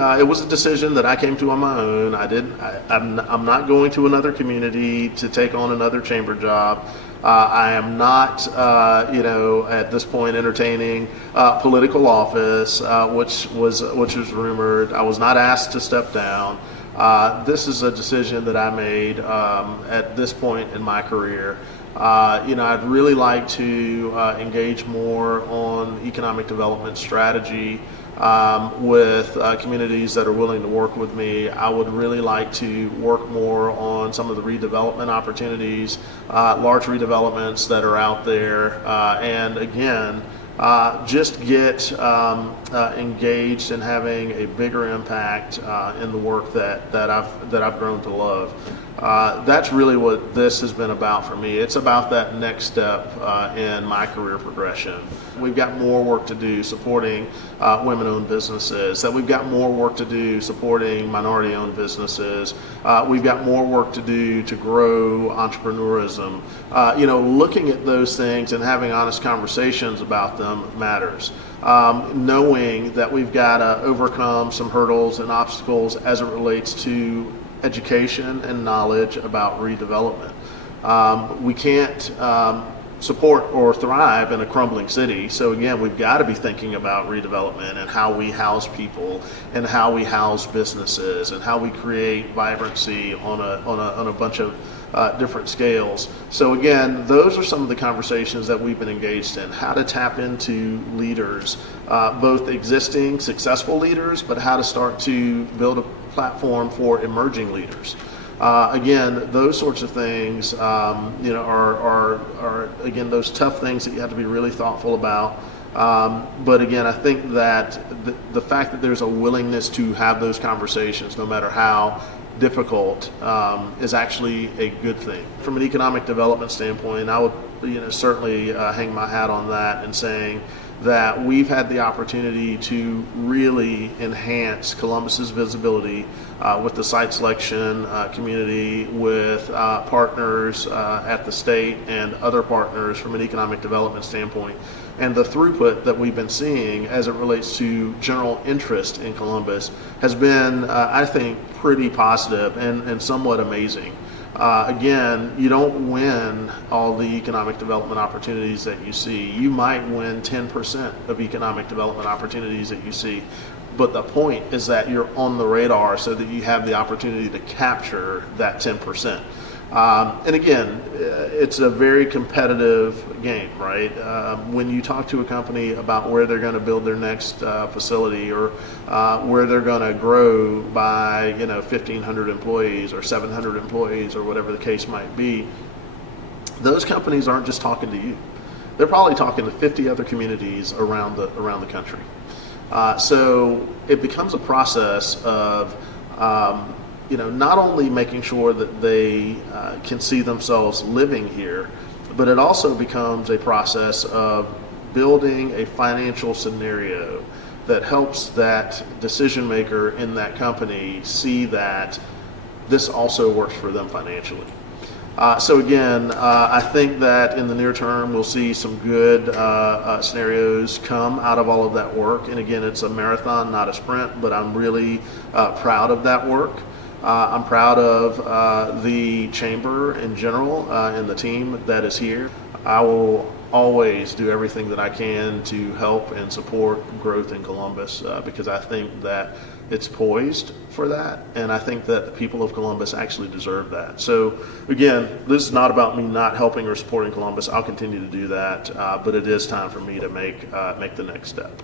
it was a decision that I came to on my own. I'm not going to another community to take on another chamber job. I am not, at this point entertaining political office, which was rumored. I was not asked to step down. This is a decision that I made at this point in my career. I'd really like to engage more on economic development strategy with communities that are willing to work with me. I would really like to work more on some of the redevelopment opportunities, large redevelopments that are out there, and again, just get engaged in having a bigger impact in the work that I've grown to love. That's really what this has been about for me. It's about that next step in my career progression. We've got more work to do supporting women-owned businesses, that we've got more work to do supporting minority-owned businesses. We've got more work to do to grow entrepreneurism. Looking at those things and having honest conversations about them matters. Knowing that we've got to overcome some hurdles and obstacles as it relates to education and knowledge about redevelopment. We can't support or thrive in a crumbling city. So again, we've got to be thinking about redevelopment and how we house people and how we house businesses and how we create vibrancy on a bunch of different scales. So again, those are some of the conversations that we've been engaged in. How to tap into leaders, both existing successful leaders, but how to start to build a platform for emerging leaders. Again, those sorts of things, are again those tough things that you have to be really thoughtful about. But again, I think that the fact that there's a willingness to have those conversations, no matter how difficult, is actually a good thing. From an economic development standpoint, I would certainly hang my hat on that and saying that we've had the opportunity to really enhance Columbus's visibility with the site selection community, with partners at the state and other partners from an economic development standpoint. And the throughput that we've been seeing as it relates to general interest in Columbus has been, I think, pretty positive and somewhat amazing. Again, you don't win all the economic development opportunities that you see. You might win 10% of economic development opportunities that you see. But the point is that you're on the radar so that you have the opportunity to capture that 10%. And again, it's a very competitive game, right? When you talk to a company about where they're going to build their next facility or where they're going to grow by 1,500 employees or 700 employees or whatever the case might be, those companies aren't just talking to you. They're probably talking to 50 other communities around the country. So it becomes a process of not only making sure that they can see themselves living here, but it also becomes a process of building a financial scenario that helps that decision maker in that company see that this also works for them financially. So again, I think that in the near term we'll see some good scenarios come out of all of that work. And again, it's a marathon, not a sprint, but I'm really proud of that work. I'm proud of the chamber in general and the team that is here. I will always do everything that I can to help and support growth in Columbus because I think that it's poised for that, and I think that the people of Columbus actually deserve that. So again, this is not about me not helping or supporting Columbus. I'll continue to do that, but it is time for me to make the next step.